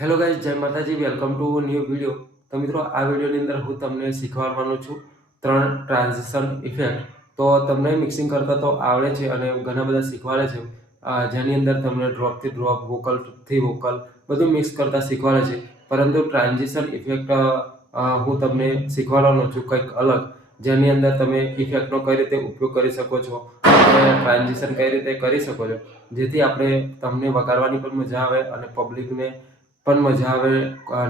Hello guys, જય માતાજી. Welcome to new video. તો મિત્રો, આ વિડીયોની અંદર હું તમને શીખવાડવાનો છું 3 ટ્રાન્ઝિશન ઇફેક્ટ. તો તમને મિક્સિંગ કરતા તો આવડે છે અને ઘણા બધા શીખવાડે છે, જેની અંદર તમને ડ્રોપથી ડ્રોપ, વોકલથી વોકલ બધું મિક્સ કરતા શીખવાડે છે. પરંતુ ટ્રાન્ઝિશન ઇફેક્ટ હું તમને શીખવાડવાનો છું કંઈક અલગ, જેની અંદર તમે ઇફેક્ટનો કઈ રીતે ઉપયોગ કરી શકો છો અને ટ્રાન્ઝિશન કઈ રીતે કરી શકો છો, જેથી તમને વગાડવાની પણ મજા આવે અને પબ્લિકને પણ મજા આવે,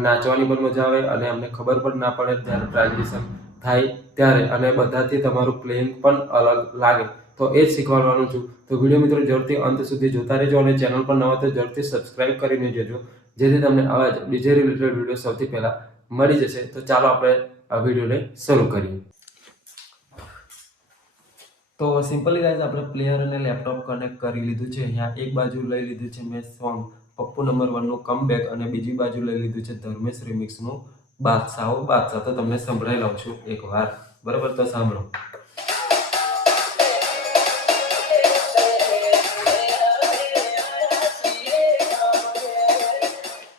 નાચવાની પણ મજા આવે અને અમને ખબર પણ ના પડે જ્યારે ટ્રાન્ઝિશન થાય ત્યારે, અને બધાથી તમારું પ્લેઇંગ પણ અલગ લાગે. તો એ જ શીખવાડવાનું છું. તો વિડીયો મિત્રો જરૂરથી અંત સુધી જોતા રહેજો અને ચેનલ પર નવા તો જરૂરથી સબસ્ક્રાઇબ કરીને જજો, જેથી તમને આવા જ ડીજે રિલેટેડ વિડીયો સૌથી પહેલા મળી જશે. તો ચાલો આપણે આ વિડીયોને શરૂ કરીએ. તો સિમ્પલી ગાઈઝ, આપણે પ્લેયર અને લેપટોપ કનેક્ટ કરી લીધું છે. અહીંયા એક બાજુ લઈ લીધું છે મેં સોંગ પપ્પુ નંબર 1 નું કમબેક, અને બીજી બાજુ લઈ લીધું છે ધર્મેશ રિમિક્સનું બાદશાહો બાદશાહ. તો તમને સંભળાઈ લઉં છું એકવાર, બરાબર? તો સાંભળો.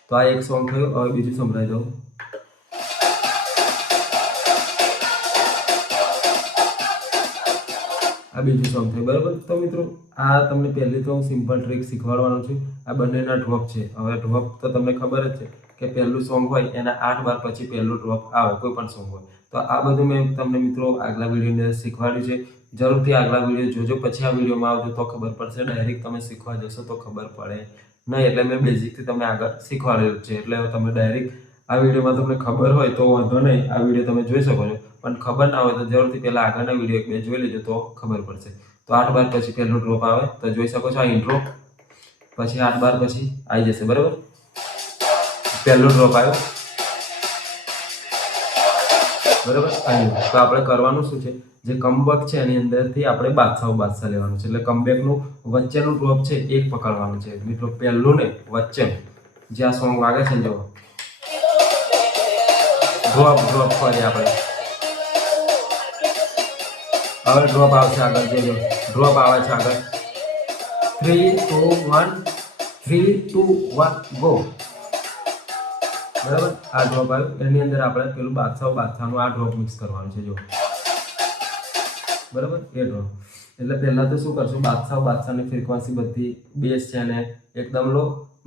તો આ એક સોંગ થયું. હવે બીજું સંભળાઈ દઉં. આ બીજું સોંગ થયું, બરાબર? તો મિત્રો, આ તમને પહેલી તો હું સિમ્પલ ટ્રીક શીખવાડવાનો છું. આ બંનેના ડ્રોપ છે. હવે ડ્રોપ તો તમને ખબર જ છે કે પહેલું સોંગ હોય એના 8 બાર પછી પહેલું ડ્રોપ આવે, કોઈ પણ સોંગ હોય. તો આ બધું મેં તમને મિત્રો આગલા વિડીયોની અંદર શીખવાડ્યું છે. જરૂરથી આગલા વિડીયો જોજો, પછી આ વિડીયોમાં આવજો તો ખબર પડશે. ડાયરેક્ટ તમે શીખવા જશો તો ખબર પડે નહીં. એટલે મેં બેઝિકથી તમને આગળ શીખવાડેલું છે. એટલે તમે ડાયરેક્ટ આ વિડીયોમાં તમને ખબર હોય તો વાંધો નહીં, આ વિડીયો તમે જોઈ શકો છો. પણ ખબર ના હોય તો જરૂરથી પહેલા આગળના વિડીયો એક બે જોઈ લેજો તો ખબર પડશે. તો 8 બાર પછી પહેલો ડ્રોપ આવે તો જોઈ શકો છો. આ ઇન્ટ્રો પછી 8 બાર પછી આવી જશે, બરાબર? પહેલો ડ્રોપ આવ્યો, બરાબર? આવ્યું. તો આપણે કરવાનું શું છે, જે કમબેક છે એની અંદરથી આપણે બાદશાહ લેવાનું છે. એટલે કમબેકનું વચ્ચેનું ડ્રોપ છે એક પકડવાનું છે મિત્રો. પહેલું ને વચ્ચેનું જે આ સોંગ વાગે છે ને, જો ડ્રોપ કરીએ આપણે. હવે ડ્રોપ આવશે આગળ, જોજો ડ્રોપ આવે છે આગળ. 3 2 1 3 2 1 ગો, બરાબર? આ ડ્રોપ આવ્યો, એની અંદર આપણે પેલું બાદશાહનું આ ડ્રોપ મિક્સ કરવાનું છે, જો બરાબર? એ ડ્રોપ એટલે પહેલા તો શું કરશું, બાદશાહની ફ્રીક્વન્સી બધી બેઝ છે અને એકદમ લો,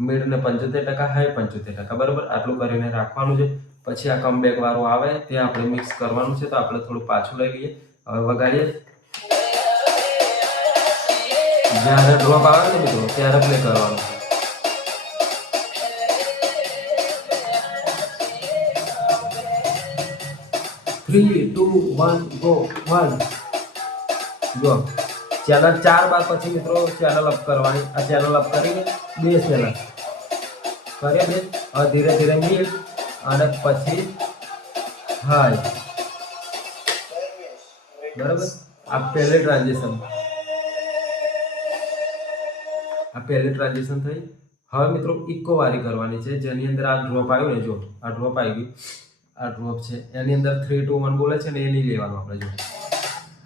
મિડ ને 75%, હાઈ 75%, બરાબર? આટલું કરીને રાખવાનું છે. પછી આ કમબેક વાળું આવે તે આપણે મિક્સ કરવાનું છે. તો આપણે થોડું પાછું લઈ લઈએ. હવે વગાડીએ. જ્યારે ડ્રોપ આવે ને મિત્રો ત્યારે પ્લે કરવાનું. Three two one go 1. જો ચેનલ 4 બાર પછી મિત્રો ચેનલ અપ કરવાની. આ ચેનલ અપ કરીને બે ચેનલ કરીએ, બે. હવે ધીરે ધીરે મિડ અને પછી હાઈ, બરાબર? આ પહેલી ટ્રાન્ઝિશન થઈ. હવે મિત્રો ઇકો વારી કરવાની છે, જેની અંદર આ ડ્રોપ આવ્યો ને, જો આ ડ્રોપ આવી ગયું. આ ડ્રોપ છે એની અંદર 3 2 1 બોલે છે ને, એ નહીં લેવાનું આપણે. જો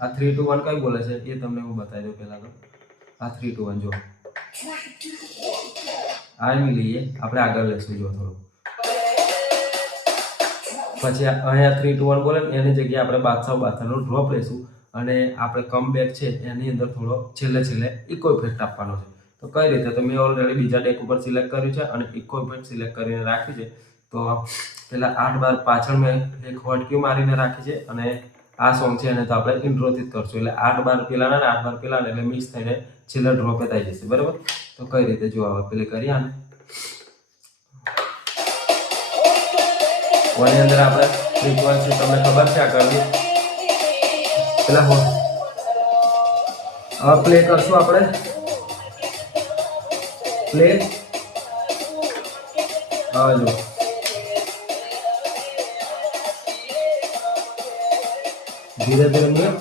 આ 3 2 1 કઈ બોલે છે એ તમને હું બતાવી દઉં પહેલા. તો આ 3 2 1 જો આ નહીં લઈએ, આપણે આગળ લઈશું. જો થોડું પછી અહીંયા 3 2 1 બોલે એની જગ્યાએ આપણે બાદશાહનો ડ્રોપ લઈશું અને આપણે કમબેક છે એની અંદર થોડો છેલ્લે ઇકો ઇફેક્ટ આપવાનો છે. તો કઈ રીતે, તો મેં ઓલરેડી બીજા ડેક ઉપર સિલેક્ટ કર્યું છે અને ઇકો ઇફેક્ટ સિલેક્ટ કરીને રાખ્યું છે. તો પેલા 8 બાર પાછળ મેં એક હોટકી મારીને રાખી છે અને આ સોંગ છે એને તો આપણે ઇન્ટ્રોથી જ કરશું. એટલે 8 બાર પેલાના ને 8 બાર પેલાના, એટલે મિક્સ થઈને છેલ્લે ડ્રોપે થઈ જશે, બરાબર? તો કઈ રીતે જો આવે પેલે કરીએ આને. ઓની અંદર આપણે ફ્રીક્વન્સી તમને ખબર છે આગળની પેલા હવે પ્લે કરશું આપણે. પ્લે. હવે જો ધીરે ધીરે મિડ.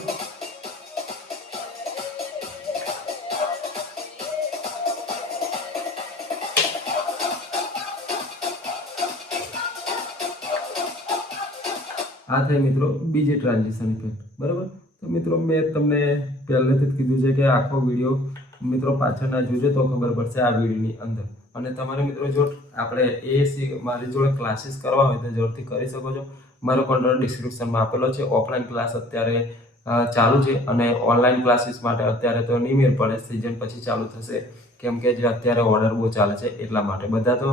આ થઈ મિત્રો બીજી ટ્રાન્ઝિશન ઇફેક્ટ, બરાબર? તો મિત્રો મેં તમને પહેલેથી જ કીધું છે કે આખો વિડીયો મિત્રો પાછળના જોજો તો ખબર પડશે આ વિડીયોની અંદર. અને તમારે મિત્રો જો આપણે મારી જોડે ક્લાસીસ કરવા હોય તો જરૂરથી કરી શકો છો. મારો કોન્ટેક્ટ ડિસ્ક્રિપ્શનમાં આપેલો છે. ઓફલાઈન ક્લાસ અત્યારે ચાલુ છે અને ઓનલાઈન ક્લાસીસ માટે અત્યારે તો નહીં મેળ પડે, સિઝન પછી ચાલુ થશે. કેમ કે જે અત્યારે ઓર્ડર બહુ ચાલે છે એટલા માટે. બધા તો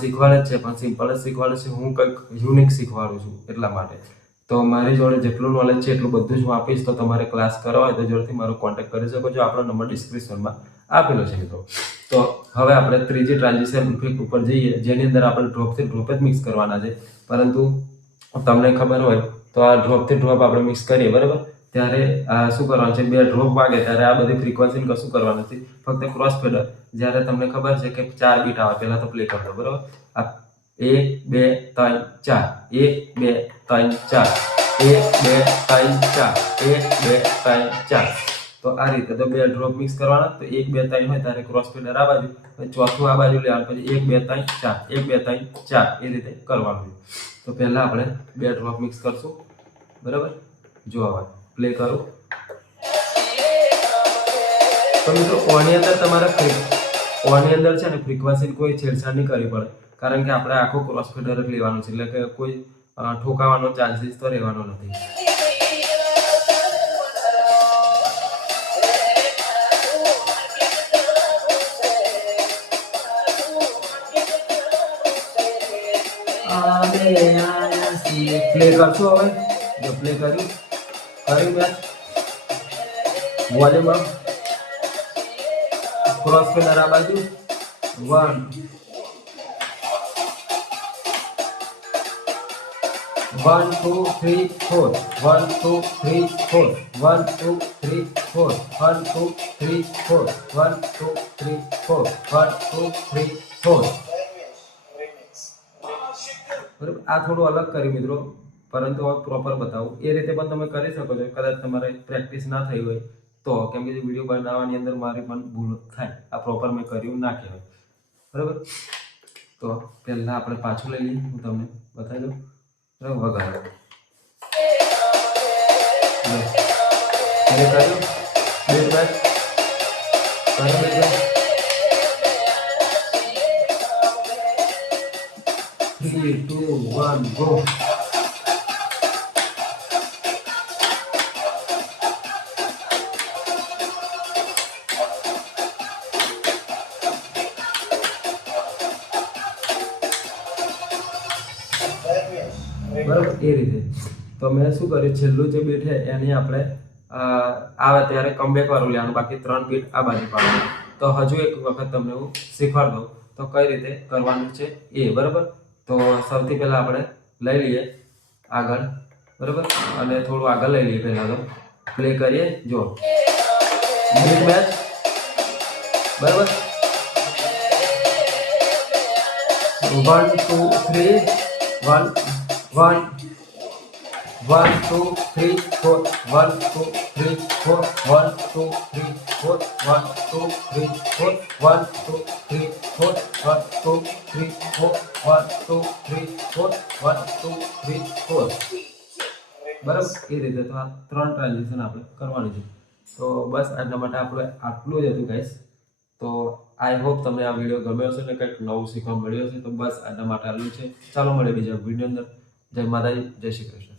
શીખવાડે જ છે પણ સિમ્પલ જ શીખવાડે છે. હું કંઈક યુનિક શીખવાડું છું એટલા માટે. તો મારી જોડે જેટલું નોલેજ છે એટલું બધું જ હું આપીશ. તો તમારે ક્લાસ કરવા હોય તો જરૂરથી મારો કોન્ટેક્ટ કરી શકો છો. આપણો નંબર ડિસ્ક્રિપ્શનમાં આપેલો છે મિત્રો. તો હવે આપણે ત્રીજી ટ્રાન્ઝિશન ઇફેક્ટ ઉપર જઈએ, જેની અંદર આપણે ડ્રોપથી ડ્રોપ જ મિક્સ કરવાના છે. પરંતુ તમને ખબર હોય તો આ ડ્રોપથી ડ્રોપ આપણે મિક્સ કરીએ બરાબર, ત્યારે શું કરવાનું છે, 2 ડ્રોપ વાગે ત્યારે આ બધી ફ્રીક્વન્સીને કશું કરવાનું નથી. ફક્ત ક્રોસ ફેડર જ્યારે તમને ખબર છે કે 4 બીટ આવે, પહેલા તો પ્લે કરી દો બરાબર. આ 1 2 3 4, 1 2 3 4, 1 2 3 4, 1 2 3 4. તો આ રીતે તો 2 ડ્રોપ મિક્સ કરવાના. તો 1 2 3 હોય ત્યારે ક્રોસ ફેડર આ બાજુ, ચોથું આ બાજુ લેવાનું, પછી 1 2 3 4, 1 2 3 4 એ રીતે કરવાનું. તો પહેલા આપણે 2 ડ્રોપ મિક્સ કરશું બરાબર. જો હવે પ્લે કરું તો મિત્રો ઓની અંદર તમારે ઓની અંદર છે ને ફ્રીક્વન્સી કોઈ છેડછાડ નહીં કરવી પડે, કારણ કે આપણે આખો ક્રોસ ફેડર જ લેવાનું છે, એટલે કે કોઈ ઠોકાવાનો ચાન્સીસ તો રહેવાનો નથી. પ્લે કરશું હવે. જો પ્લે કર્યું મેં વોલ્યુમ અપ, ક્રોસ ફેડર આ બાજુ 1 1 2 3 4, 1 2 3 4, 1 2 3 4, 1 2 3 4, 1 2 3 4, 1 2 3 4 બરાબર. આ થોડું અલગ કર્યું મિત્રો, પરંતુ હવે પ્રોપર બતાવું. એ રીતે પણ તમે કરી શકો છો, કદાચ તમારે પ્રેક્ટિસ ના થઈ હોય તો. કેમ કે વિડીયો બનાવવાની અંદર મારી પણ ભૂલ થાય, આ પ્રોપર મેં કર્યું ના કહેવાય બરાબર. તો પહેલાં આપણે પાછું લઈ લઈએ, હું તમને બતાવી દઉં વગાડો. કર્યું 2 બાદ 3 2 1 ગો. બરાબર એ રીતે. તો મેં શું કર્યું, છેલ્લું જે બીટ છે એની આપણે આવે ત્યારે કમબેક વાળું લેવાનું, બાકી 3 બીટ આ બાજુ પાડવાનું. તો હજુ એક વખત તમને હું શીખવાડ દઉં તો કઈ રીતે કરવાનું છે એ બરાબર. તો સૌથી પહેલા આપણે લઈ લઈએ આગળ બરાબર, અને થોડું આગળ લઈ લઈએ. પહેલા તો પ્લે કરીએ. જો બીટ મેચ બરાબર, 1 2 3 1 1 1 2 3 4, 1 2 3 4, 1 2 3 4, 1 2 3 4, 1 2 3 4, 1 2 3 4, 1 2 3 4, 1 2 3 4 બરાબર. એ રીતે તો આ 3 ટ્રાન્ઝેક્શન આપણે કરવાની છે. તો બસ આટલા માટે આપણે આટલું જ હતું ગાઈસ. તો આઈ હોપ તમને આ વિડીયો ગમ્યો હશે ને કંઈક નવું શીખવા મળ્યું હશે. તો બસ આટલા માટે આટલું છે. ચાલો મળીએ બીજા વિડીયો અંદર. જય માતાજી, જય શ્રી કૃષ્ણ.